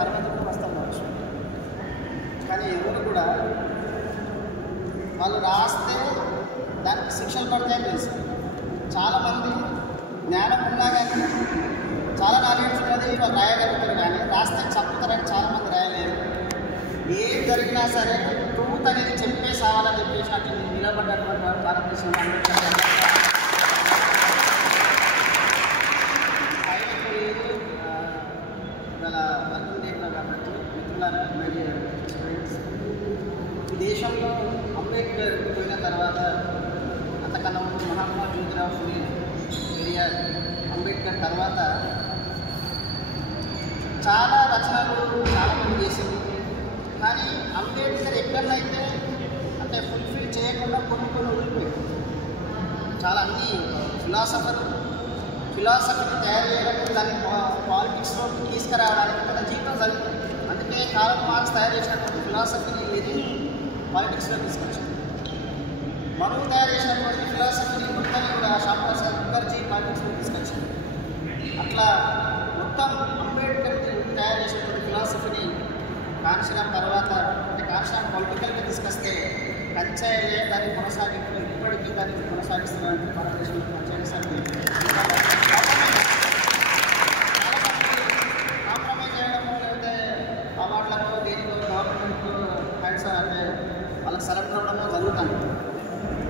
తర్వాత కూడా వస్తాం కావచ్చు. కానీ ఎవరు కూడా వాళ్ళు రాస్తే దానికి శిక్షలు పడతాయని తెలుసు. చాలామంది జ్ఞానం ఉన్నా కానీ చాలా నాలెడ్జ్ ఉన్నది వాళ్ళు రాయగలుగుతారు, కానీ రాస్తే చంపుతారని చాలామంది రాయలేరు. ఏం జరిగినా సరే ట్రూత్ అనేది చెప్పే సావాలని చెప్పేసి అట్లా నిలబడ్డటువంటి వారు భారతదేశంలో అంబేద్కర్. ఇవాళ వర్కింగ్ డే కాబట్టి మిత్రులారా, మీడియా స్టూడెంట్స్, ఈ దేశంలో అంబేద్కర్ పోయిన తర్వాత అంతకన్నా ముందు మహాత్మా జ్యోతిరావు ఫులే, పెరియార్, అంబేద్కర్ తర్వాత చాలా రచనలు చాలామంది చేసింది. కానీ అంబేద్కర్ ఎక్కడైతే అంటే ఫుల్ఫిల్ చేయకుండా కొన్ని వదిలిపోయింది. చాలా అన్ని ఫిలాసఫీని తయారు చేయడానికి, దాన్ని పాలిటిక్స్లో తీసుకురావడానికి తన జీవితం జరుగుతుంది. అందుకే కార్ల్ మార్క్స్ తయారు చేసినటువంటి ఫిలాసఫీని లెనిన్ పాలిటిక్స్లో తీసుకొచ్చింది. మనువు తయారు చేసినటువంటి ఫిలాసఫీని మొత్తం కూడా శ్యామప్రసాద్ ముఖర్జీ పాలిటిక్స్లో తీసుకొచ్చింది. అట్లా మొత్తం అంబేద్కర్ తయారు చేసినటువంటి ఫిలాసఫీని కాన్షిరామ్ తర్వాత అంటే కాన్షిరామ్ పొలిటికల్గా తీసుకొస్తే పంచాయతీ దాన్ని కొనసాగింపు ఇప్పటికీ దాన్ని కొనసాగిస్తున్నటువంటి భారతదేశంలో పంచాయతీ కాంప్రమైజ్ చేయడం, లేకపోతే అవార్డులకు దేనికో గవర్నమెంట్ హ్యాండ్స్ అంటే వాళ్ళకి సరెండర్ అవ్వడమో జరుగుతుంది.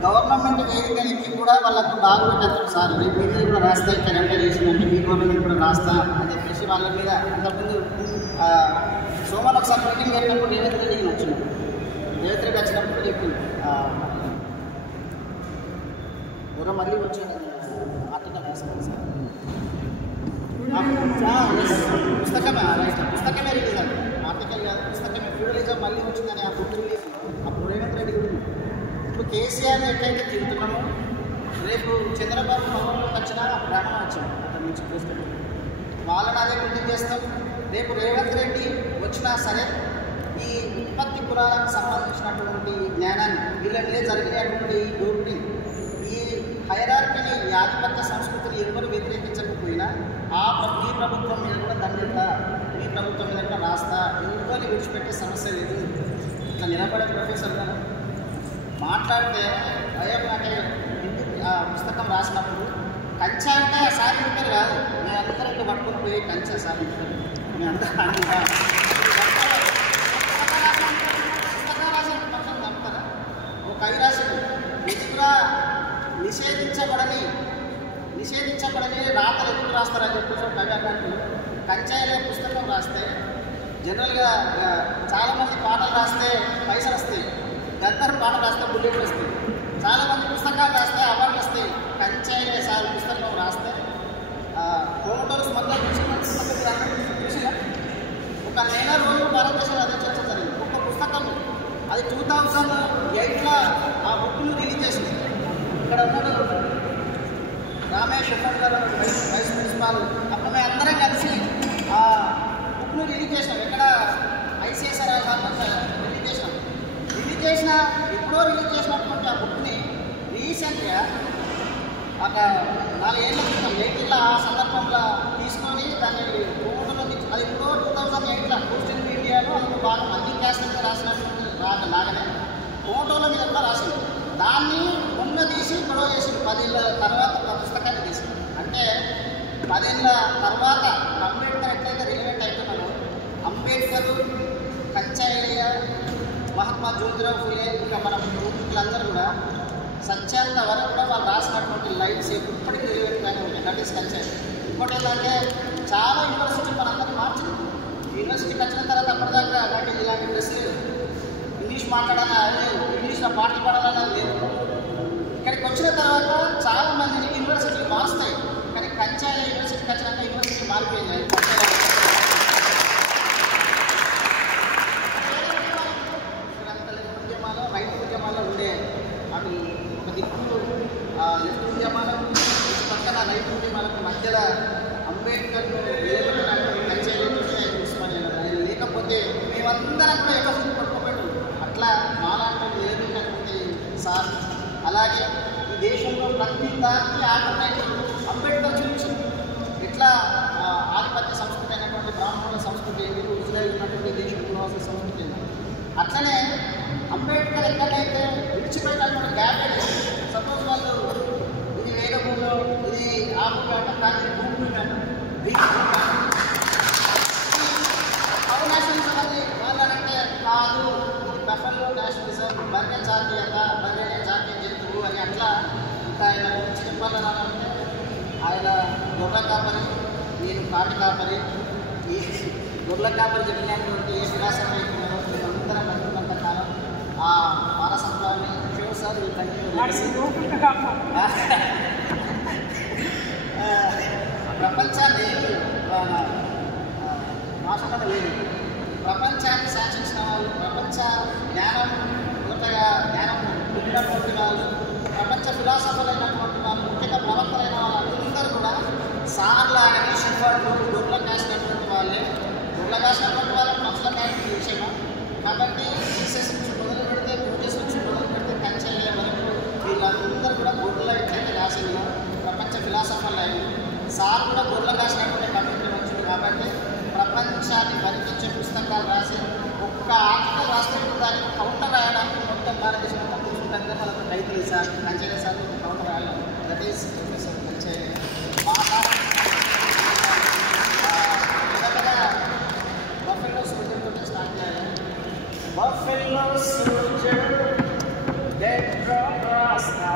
గవర్నమెంట్ వేదికలకి కూడా వాళ్ళకు డాగు పెట్టారు. సార్ రేపు మీద కూడా రాస్తా, ఇక్కడ ఎంటర్ చేసిందంటే మీ గవర్నమెంట్ కూడా రాస్తా అని చెప్పేసి వాళ్ళ మీద అంతకుముందు సోమవారం ఒకసారి మీటింగ్ పెట్టినప్పుడు రేవంత్ రెడ్డికి వచ్చినాం. రేవంత్ రెడ్డి వచ్చినప్పుడు చెప్పింది ఎవరో మళ్ళీ వచ్చింది ఆర్టికల్ రాసుకోండి సార్, పుస్తకమే రైట్, పుస్తకమే రిలీజ్ అండి, ఆర్టికల్ కాదు పుస్తకమే. ఫ్యూడలిజం మళ్ళీ వచ్చిందని ఆ బుక్ రిలీజ్ అప్పుడు రేవంత్ రెడ్డి కూడా. ఇప్పుడు కేసీఆర్ ఎట్లయితే తిరుగుతున్నామో రేపు చంద్రబాబు భవన్లోకి వచ్చినా బ్రాహ్మణ వచ్చాడు అక్కడి నుంచి చూసుకుంటాం, వాళ్ళని అదే బిల్డింగ్ చేస్తాం. రేపు రేవంత్ రెడ్డి వచ్చినా సరే ఈ ఉత్పత్తి కులాలకు సంబంధించినటువంటి జ్ఞానాన్ని, వీళ్ళ మీద జరిగినటువంటి ఈ గ్రూప్ని, ఈ హైరార్కీని, ఈ ఆధిపత్య సంస్కృతిని ఎవరు వ్యతిరేకించకపోయినా ఈ ప్రభుత్వం మీద కూడా దండెత్తా, ఈ ప్రభుత్వం మీద కూడా రాస్తా, ఎవరిని విడిచిపెట్టే సమస్య లేదు. ఇట్లా నిలబడే ప్రొఫెసర్ గారు మాట్లాడితే అయ్యో అంటే ఆ పుస్తకం రాసినప్పుడు కంచె అంటే సార్ ఇంటర్ కాదు, మేమందరం ఇంకా పట్టుకుని పోయి కంచె సార్ ఇంటర్ మేమందరం పుస్తకం రాసిన పక్షం నమ్ముతారా? ఒక కవి రాసింది, ఎదుగురా నిషేధించబడని రాతలు ఎందుకు రాస్తారని చెప్పేసి కవి అన్నట్టు కంచెలే పుస్తకం రాస్తే జనరల్గా చాలామంది పాటలు రాస్తే పైసలు వస్తాయి, గద్దర్ పాట రాస్తే బుల్లెట్లు వస్తాయి, చాలామంది పుస్తకాలు రాస్తే అవార్డులు వస్తాయి. కంచెలే సార్ పుస్తకం రాస్తే కోమటోల్స్ మొత్తం చూసిన ఒక నెల రోజులు భారతదేశంలో అదే చర్చ జరిగింది. ఒక పుస్తకం అది 2008లో ఆ బుక్ను రిలీజ్ చేసింది. ఇక్కడ ఉన్నాడు రామేష్ గారు వైస్ ప్రిన్సిపాల్, అప్పుడు మేము అందరం కలిసి ఆ బుక్ను రిలీజ్ చేసినాం. ఎక్కడ ఐసిఎస్ఆర్ రిలీజ్ చేసిన ఎప్పుడో రిలీజ్ చేసినటువంటి ఆ బుక్ని రీసెంట్గా ఒక 4 ఏళ్ళ క్రితం 8 ఆ సందర్భంలో తీసుకొని దాన్ని కోర్టులో అది ఎప్పుడో 2008లో పోస్ట్ ఇన్ ఇండియాలో అందుకు బాగా అన్ని క్యాస్ట్ మీద రాసినటువంటి లాగానే ఫోటోల మీద కూడా రాసింది. దాన్ని మొన్న తీసి గొడవ చేసి 10 ఏళ్ళ తర్వాత పుస్తకాన్ని తీసింది. అంటే 10 ఏళ్ళ తర్వాత అంబేద్కర్ ఎట్లయితే రిలవెంట్ అవుతున్నారో, అంబేద్కర్, కంచయ్య, మహాత్మా జ్యోతిరావు ఫులే, ఇంకా మన వీళ్ళందరూ కూడా సత్యాంత వరకు కూడా వాళ్ళు రాసినటువంటి లైన్స్ ఇప్పటికీ రిలవెంట్గానే ఉంటాయి. That is culture. ఇంకోటి ఏంటంటే చాలా యూనివర్సిటీ మనందరినీ మార్చింది. యూనివర్సిటీకి వచ్చిన తర్వాత అప్పటిదాకా ఇలాంటి డ్రెస్ ఇంగ్లీష్ మాట్లాడాలని, ఇంగ్లీష్లో పాటలు పాడాలని లేదు. ఇక్కడికి వచ్చిన తర్వాత చాలా మందిని యూనివర్సిటీలు మారుస్తాయి, కానీ కంచాల యూనివర్సిటీకి వచ్చినాక యూనివర్సిటీ మారిపోయింది. ఉద్యమాలు, రైతు ఉద్యమాల్లో ఉండే అవి ఒక దిక్కు లెఫ్ట్ ఉద్యమాలు, పక్కన రైతు ఉద్యమాలకు మధ్యలో అంబేద్కర్ లేకపోతే మేమందరం కూడా ఎవరు పట్టుకోబెట్టు అట్లా మాలాంటి లేనటువంటి సార్. అలాగే ఈ దేశంలో ప్రతి దానికి ఆల్టర్నేటివ్ అంబేద్కర్ చూపించింది. ఎట్లా ఆధిపత్య సంస్కృతి అయినటువంటి బ్రాహ్మణ వాసన సంస్కృతి ఏంటి, ఇజ్రాయెల్ ఉన్నటువంటి దేశంలో వాసన సంస్కృతి ఏంటి. అట్లనే అంబేద్కర్ ఎక్కడైతే విడిచిపెట్టాలన్న గ్యాప్ సపోజ్ వాళ్ళు ఇది వేద భూమిలో ఇది ఆ భూమి అంట కానీ భూమి అవకాశించమని వాళ్ళంటే కాదు, ఇది బఫెల్లో నేషనలిజం, బర్రె జాతీయత, బర్రె జాతీయ జంతువు అని అట్లా ఇంకా ఆయన గురించి చెప్పాలని అంటే ఆయన గొర్రె కాపరి, నేను కాటి కాపరి. ఈ గొర్రె కాపరి చెప్పినటువంటి ఏ విలాసం అయితున్నారో మేమందరం బతుకున్నంత కాలం ఆ వారసత్వాన్ని సార్ ప్రపంచాన్ని నాశనం లేదు. ప్రపంచాన్ని శాసించిన వాళ్ళు, ప్రపంచ జ్ఞానం జ్ఞానం పొందినటువంటి వాళ్ళు, ప్రపంచ ఫిలాసఫర్లు అయినటువంటి వాళ్ళు, ముఖ్యంగా ప్రవక్తలైన వాళ్ళందరూ కూడా సార్లాగని షెఫర్లు గొర్రెలు కాసినటువంటి వాళ్ళే. గొర్రెలు కాసినటువంటి వాళ్ళకి మనుషుల కాయని విషయమా. కాబట్టి జీసస్ నుంచి మొదలు పెడితే, పూజస్ నుంచి మొదలు పెడితే కంచెల వరకు వీళ్ళందరూ కూడా గొర్రెల ఎట్లయితే రాసిన ప్రపంచ ఫిలాసఫర్లు అయ్యి సార్ కూడా గొర్రెలు కాసినటువంటి కమిటీ వచ్చింది. కాబట్టి ప్రపంచాన్ని బతికించే పుస్తకాలు రాసి ఒక్క ఆర్టికల్ రాస్తే దానికి కౌంటర్ రాయడానికి మొత్తం భారతదేశం అంతా కూర్చుంటారు. మనకు రైతులు సార్ కంచెల సార్ కౌంటర్ రాయాలి. దట్ ఈస్ ప్రొఫెసర్ కంచె. బఫెలో సోల్జర్తో స్టార్ట్ చేయాలి. బఫెలో సోల్జర్ డెడ్ రాస్తా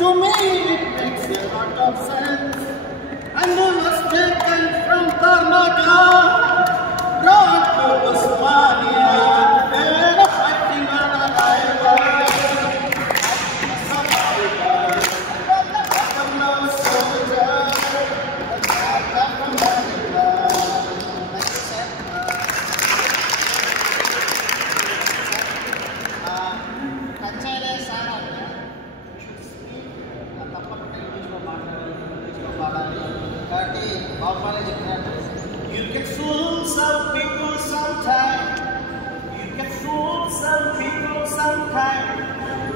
To me, it makes a lot of sense. And it was taken from Karnataka, brought to Osmania. They were fighting on the highway. You can fool some people sometime. You can fool some people sometime.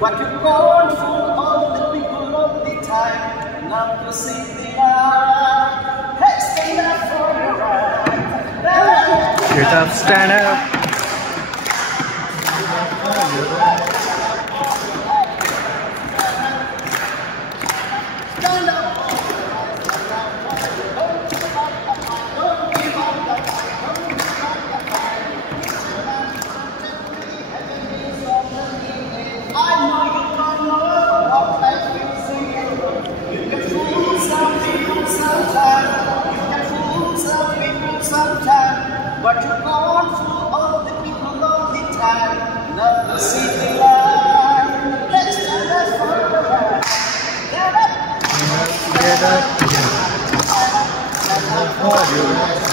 But you can't fool all the people all the time. Now to see the light. Hey, stand up for your right. Get up, stand up. Stand up. But you can't fool all the people all the time. Now to see the light. Let's stand up for the right. Get up. Get up.